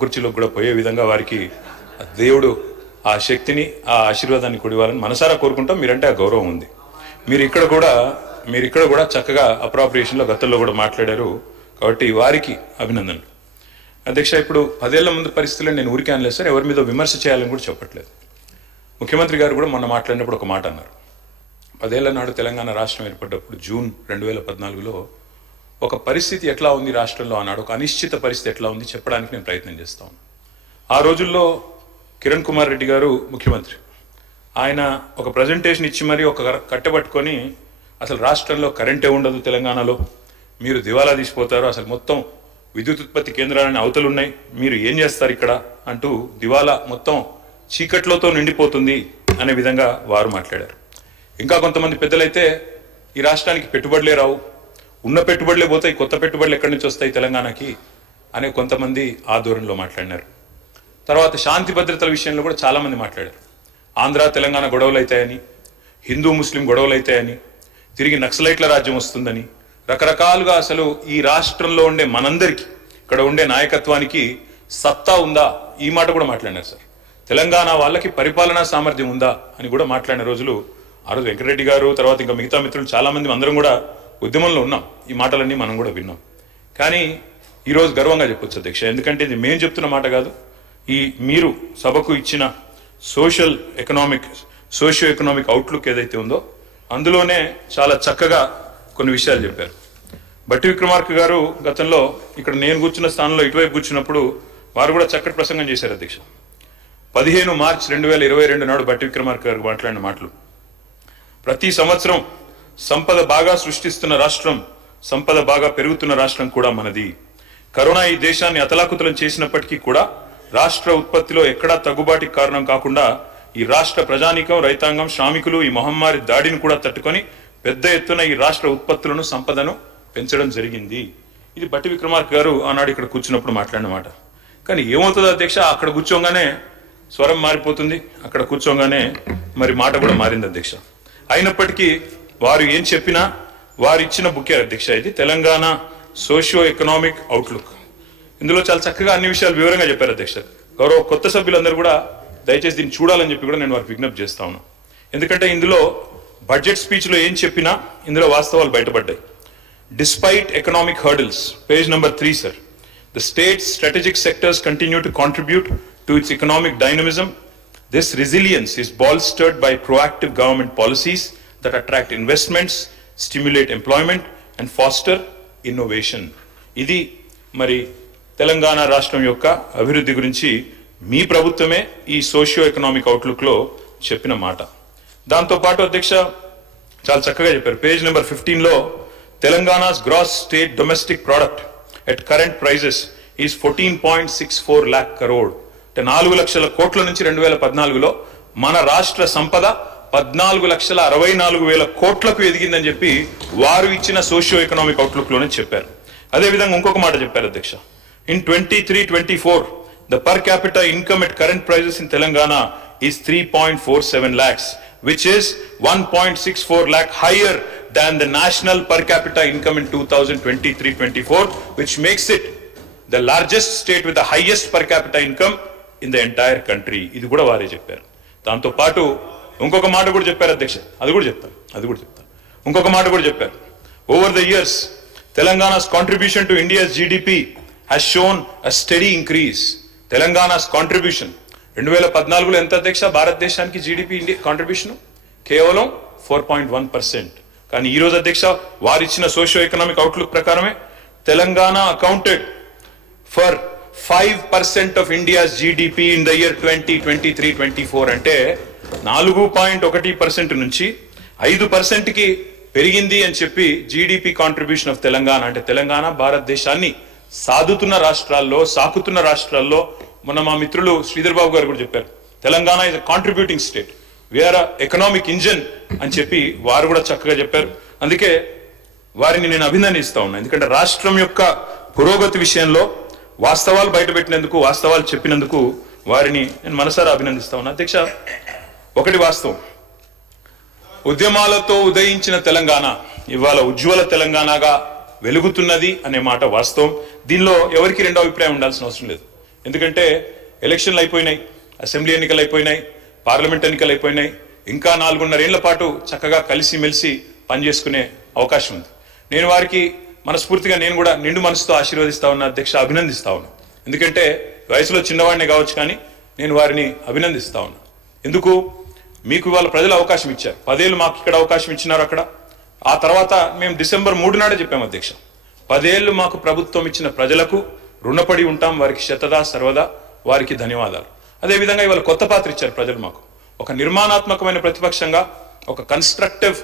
కుర్చీలో కూడా పోయే విధంగా వారికి దేవుడు ఆ శక్తిని ఆ ఆశీర్వాదాన్ని కొడివాలని మనసారా కోరుకుంటాం. మీరంటే ఆ గౌరవం ఉంది. మీరు ఇక్కడ కూడా చక్కగా అప్రాప్రియేషన్లో గతంలో కూడా మాట్లాడారు కాబట్టి వారికి అభినందనలు. అధ్యక్ష, ఇప్పుడు 10 ఏళ్ల ముందు పరిస్థితుల్లో నేను ఊరికే అనలేదు సార్, ఎవరి మీద విమర్శ చేయాలని కూడా చెప్పట్లేదు. ముఖ్యమంత్రి గారు కూడా మొన్న మాట్లాడినప్పుడు ఒక మాట అన్నారు. 10 ఏళ్ల నాడు తెలంగాణ రాష్ట్రం ఏర్పడ్డప్పుడు జూన్ 2014లో ఒక పరిస్థితి ఎట్లా ఉంది రాష్ట్రంలో అన్నాడు, ఒక అనిశ్చిత పరిస్థితి ఎట్లా ఉంది చెప్పడానికి నేను ప్రయత్నం చేస్తాను. ఆ రోజుల్లో కిరణ్ కుమార్ రెడ్డి గారు ముఖ్యమంత్రి, ఆయన ఒక ప్రజెంటేషన్ ఇచ్చి మరి ఒక కట్టబట్టుకొని అసలు రాష్ట్రంలో కరెంటే ఉండదు, తెలంగాణలో మీరు దివాలా తీసిపోతారు, అసలు మొత్తం విద్యుత్ ఉత్పత్తి కేంద్రాలని అవతలు ఉన్నాయి, మీరు ఏం చేస్తారు ఇక్కడ అంటూ దివాలా మొత్తం చీకట్లతో నిండిపోతుంది అనే విధంగా వారు మాట్లాడారు. ఇంకా కొంతమంది పెద్దలైతే ఈ రాష్ట్రానికి పెట్టుబడులే రావు, ఉన్న పెట్టుబడులే పోతాయి, కొత్త పెట్టుబడులు ఎక్కడి నుంచి వస్తాయి తెలంగాణకి అనే కొంతమంది ఆ ధోరణిలో మాట్లాడినారు. తర్వాత శాంతి భద్రతల విషయంలో కూడా చాలామంది మాట్లాడారు. ఆంధ్ర తెలంగాణ గొడవలు అవుతాయని, హిందూ ముస్లిం గొడవలు అవుతాయని, తిరిగి నక్సలైట్ల రాజ్యం వస్తుందని, రకరకాలుగా అసలు ఈ రాష్ట్రంలో ఉండే మనందరికీ ఇక్కడ ఉండే నాయకత్వానికి సత్తా ఉందా ఈ మాట కూడా మాట్లాడినారు సార్. తెలంగాణ వాళ్ళకి పరిపాలనా సామర్థ్యం ఉందా అని కూడా మాట్లాడిన రోజులు ఆ రోజు వెంకటరెడ్డి గారు, తర్వాత ఇంకా మిగతా మిత్రులు చాలామంది అందరం కూడా ఉద్యమంలో ఉన్నాం. ఈ మాటలన్నీ మనం కూడా విన్నాం. కానీ ఈరోజు గర్వంగా చెప్పొచ్చు అధ్యక్ష, ఎందుకంటే ఇది మేము చెప్తున్న మాట కాదు, ఈ మీరు సభకు ఇచ్చిన సోషియో ఎకనామిక్ అవుట్లుక్ ఏదైతే ఉందో అందులోనే చాలా చక్కగా కొన్ని విషయాలు చెప్పారు. బట్టి విక్రమార్క గారు గతంలో ఇక్కడ నేను కూర్చున్న స్థానంలో ఇటువైపు కూర్చున్నప్పుడు వారు కూడా చక్కటి ప్రసంగం చేశారు అధ్యక్ష. 15 మార్చి 2022 నాడు బట్టి విక్రమార్క గారు మాట్లాడిన మాటలు, ప్రతి సంవత్సరం సంపద బాగా సృష్టిస్తున్న రాష్ట్రం, సంపద బాగా పెరుగుతున్న రాష్ట్రం కూడా మనది. కరోనా ఈ దేశాన్ని అతలాకుతలం చేసినప్పటికీ కూడా రాష్ట్ర ఉత్పత్తిలో ఎక్కడా తగ్గుబాటికి కారణం కాకుండా ఈ రాష్ట్ర ప్రజానీకం, రైతాంగం, శ్రామికులు ఈ మహమ్మారి దాడిని కూడా తట్టుకొని పెద్ద ఎత్తున ఈ రాష్ట్ర ఉత్పత్తులను, సంపదను పెంచడం జరిగింది. ఇది బట్టి విక్రమార్క గారు ఆనాడు ఇక్కడ కూర్చున్నప్పుడు మాట్లాడిన మాట. కానీ ఏమవుతుంది అధ్యక్ష, అక్కడ కూర్చోగానే స్వరం మారిపోతుంది, అక్కడ కూర్చోగానే మరి మాట కూడా మారింది అధ్యక్ష. అయినప్పటికీ వారు ఏం చెప్పినా వారు ఇచ్చిన బుక్కే అధ్యక్ష ఇది తెలంగాణ సోషియో ఎకనామిక్ అవుట్లుక్. ఇందులో చాలా చక్కగా అన్ని విషయాలు వివరంగా చెప్పారు అధ్యక్ష. గౌరవ కొత్త సభ్యులందరూ కూడా దయచేసి దీన్ని చూడాలని చెప్పి కూడా నేను వారికి విజ్ఞప్తి చేస్తా ఉన్నాను. ఎందుకంటే ఇందులో బడ్జెట్ స్పీచ్లో ఏం చెప్పినా ఇందులో వాస్తవాలు బయటపడ్డాయి. Despite economic hurdles, page number 3 sir, the states strategic sectors continue to contribute to it's economic dynamism. This resilience is bolstered by proactive government policies that attract investments, stimulate employment and foster innovation. ఇది మరి తెలంగాణ రాష్ట్రం యొక్క అభివృద్ధి గురించి మీ ప్రభుత్వమే ఈ socio economic అవుట్లుక్లో చెప్పిన మాట. దాంతోపాటు అధ్యక్ష చాలా చక్కగా చెప్పారు. పేజ్ నెంబర్ 15లో Telangana's gross state domestic product at current prices is 14.64 lakh crore. 4 లక్షల కోట్ల నుంచి 2014లో మన రాష్ట్ర సంపద 14,64,000 కోట్లకు ఎదిగిందని చెప్పి వారు ఇచ్చిన సోషియో ఎకనామిక్ అవుట్లుక్ లోనే చెప్పారు. అదేవిధంగా ఇంకొక మాట చెప్పారు అధ్యక్ష. In 23-24 the per capita income at current prices in Telangana is 3.47 lakhs which is 1.64 lakh higher than the national per capita income in 2023-24 which makes it the largest state with the highest per capita income in the entire country. ఇది కూడా వారే చెప్పారు. దాంతో పాటు ఇంకొక మాట కూడా చెప్పారు అధ్యక్ష, అది కూడా చెప్తాను. ఇంకొక మాట కూడా చెప్పారు. Over the years Telangana's contribution to India's GDP has shown a steady increase. Telangana's contribution 2014లో ఎంత అధ్యక్ష భారతదేశానికి జీడిపి కాంట్రిబ్యూషన్ కేవలం 4.1%. కానీ ఈ రోజు అధ్యక్ష వారిచ్చిన సోషియో ఎకనామిక్ అవుట్లుక్ ప్రకారమే Telangana accounted for 5% of India's GDP in the year 2023-24. అంటే 4.1% నుంచి 5%కి పెరిగింది అని చెప్పి జీడిపి కాంట్రిబ్యూషన్ ఆఫ్ తెలంగాణ. అంటే తెలంగాణ భారతదేశాన్ని సాకుతున్న రాష్ట్రాల్లో మన మా మిత్రులు శ్రీధర్ బాబు గారు కూడా చెప్పారు, Telangana is a contributing state, we are economic engine అని చెప్పి వారు కూడా చక్కగా చెప్పారు. అందుకే వారిని నేను అభినందిస్తా ఉన్నా. ఎందుకంటే రాష్ట్రం యొక్క పురోగతి విషయంలో వాస్తవాలు బయటపెట్టినందుకు, వాస్తవాలు చెప్పినందుకు వారిని నేను మనసారా అభినందిస్తా ఉన్నా. అధ్యక్ష, ఒకటి వాస్తవం, ఉద్యమాలతో ఉదయించిన తెలంగాణ ఇవాళ ఉజ్వల తెలంగాణగా వెలుగుతున్నది అనే మాట వాస్తవం. దీనిలో ఎవరికి రెండో అభిప్రాయం ఉండాల్సిన అవసరం లేదు. ఎందుకంటే ఎలక్షన్లు అయిపోయినాయి, అసెంబ్లీ ఎన్నికలు అయిపోయినాయి, పార్లమెంట్ ఎన్నికలు అయిపోయినాయి. ఇంకా 4.5 ఏళ్ల పాటు చక్కగా కలిసిమెలిసి పనిచేసుకునే అవకాశం ఉంది. నేను వారికి మనస్ఫూర్తిగా నేను కూడా నిండు మనసుతో ఆశీర్వదిస్తా ఉన్నా అధ్యక్ష, అభినందిస్తా ఉన్నా. ఎందుకంటే వయసులో చిన్నవాడినే కావచ్చు, కానీ నేను వారిని అభినందిస్తా ఉన్నా. ఎందుకు? మీకు ఇవాళ ప్రజలు అవకాశం ఇచ్చారు. 10 ఏళ్ళు మాకు ఇక్కడ అవకాశం ఇచ్చినారు అక్కడ. ఆ తర్వాత మేము డిసెంబర్ 3 నాడే చెప్పాము అధ్యక్ష, 10 ఏళ్ళు మాకు ప్రభుత్వం ఇచ్చిన ప్రజలకు రుణపడి ఉంటాం, వారికి శతదా సర్వదా వారికి ధన్యవాదాలు. అదేవిధంగా ఇవాళ కొత్త పాత్ర ఇచ్చారు ప్రజలు మాకు. ఒక నిర్మాణాత్మకమైన ప్రతిపక్షంగా, ఒక కన్స్ట్రక్టివ్